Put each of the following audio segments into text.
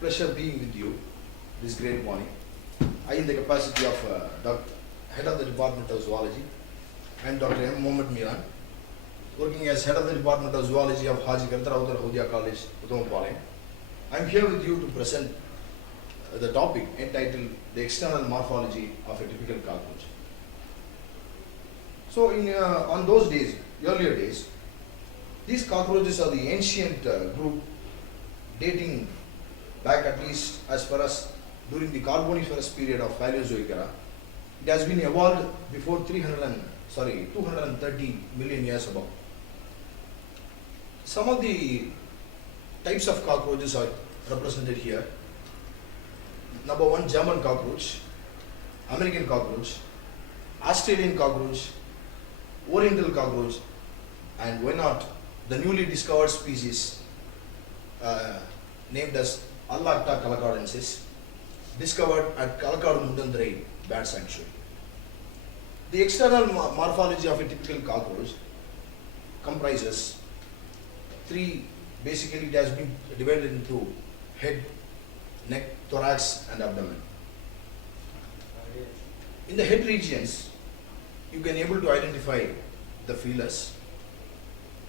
pleasure being with you this great morning. I, in the capacity of Head of the Department of Zoology, and Dr. M. Mohamed, working as Head of the Department of Zoology of Haji Kartarawdar Houdia College, Uttampalem. I am here with you to present the topic entitled The External Morphology of a Typical Cockroach. So, on those days, earlier days, these cockroaches are the ancient group dating back at least as far as during the Carboniferous period of Paleozoic era. It has been evolved before 230 million years ago. Some of the types of cockroaches are represented here. Number one, German cockroach, American cockroach, Australian cockroach, Oriental cockroach, and why not the newly discovered species named as Allacta calacadensis, discovered at Kalakadu Mundandarai Bat Sanctuary. The external morphology of a typical cockroach comprises three. Basically, it has been divided into head, neck, thorax, and abdomen. In the head regions, you can able to identify the feelers,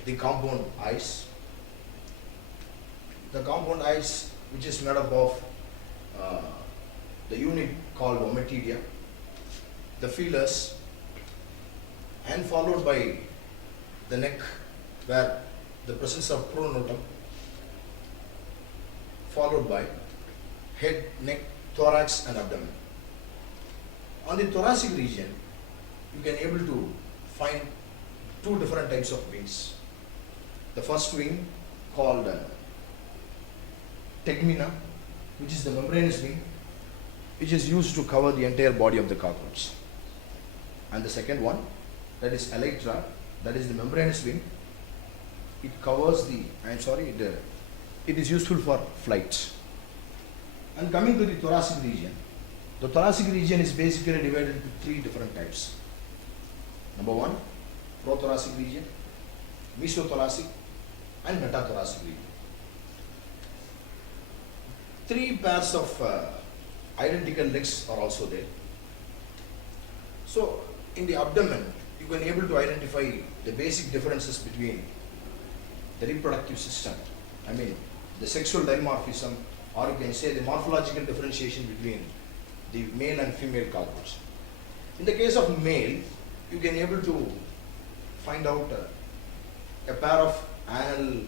the compound eyes. The compound eyes, which is made up of the unit called ommatidia, the feelers, and followed by the neck, where the presence of pronotum, followed by head, neck, thorax, and abdomen. On the thoracic region, you can able to find two different types of wings. The first wing called tegmina, which is the membranous wing, which is used to cover the entire body of the cockroach. And the second one, that is elytra, that is the membranous wing. It covers the, it is useful for flight. And coming to the thoracic region is basically divided into three different types. Number one, prothoracic region, mesothoracic, and metathoracic region. Three pairs of identical legs are also there. So, in the abdomen, you can able to identify the basic differences between the reproductive system, the sexual dimorphism, or you can say the morphological differentiation between the male and female cockroach. In the case of male, you can able to find out a pair of anal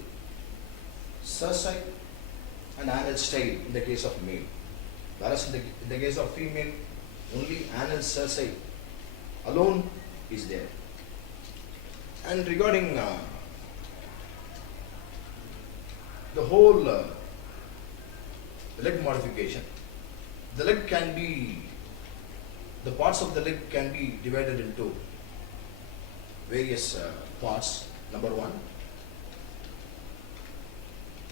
cerci and anal style in the case of male, whereas in the case of female, only anal cerci alone is there. And regarding the whole leg modification, the parts of the leg can be divided into various parts. Number one,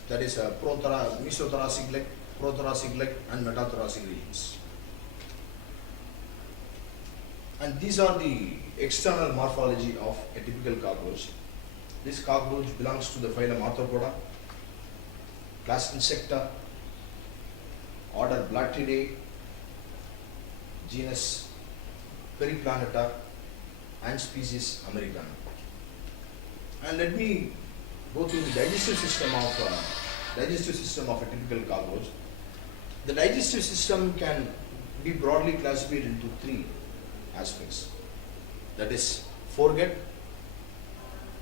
that is mesothoracic leg, prothoracic leg, and metathoracic regions. And these are the external morphology of a typical cockroach. This cockroach belongs to the phylum Arthropoda, class Insecta, order Blattidae, genus Periplaneta, and species Americana. And let me go through the digestive system of a typical cockroach. The digestive system can be broadly classified into three aspects. That is foregut,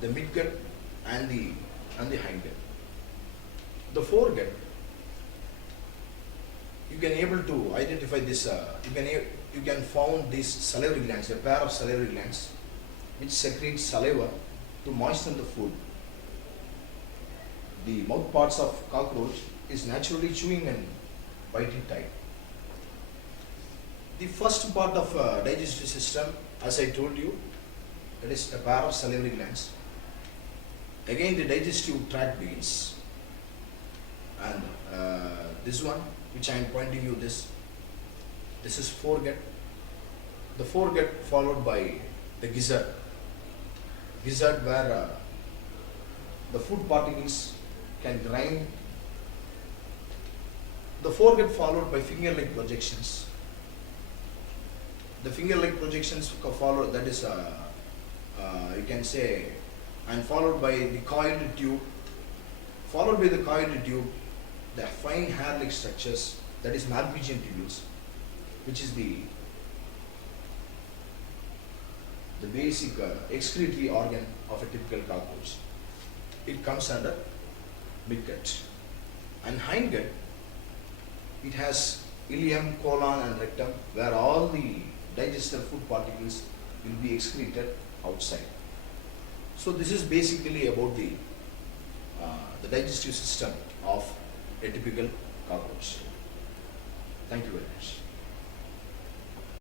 the midgut, and the hindgut. The foregut, you can able to identify this. You can found these salivary glands, a pair of salivary glands, which secrete saliva to moisten the food. The mouth parts of cockroach is naturally chewing and biting type. The first part of digestive system, as I told you, that is a pair of salivary glands. Again, the digestive tract begins. And this one, which I am pointing you this is foregut. The foregut followed by the gizzard. Gizzard, where the food particles can grind The foregut followed by finger-like projections. The finger-like projections follow, that is, you can say, and followed by the coiled tube. Followed by the coiled tube, the fine hair-like structures, that is Malpighian tubules, which is the basic excretory organ of a typical cockroach. It comes under midgut. And hindgut, it has ileum, colon and rectum, where all the digestive food particles will be excreted outside. So this is basically about the digestive system of a typical cockroach. Thank you very much.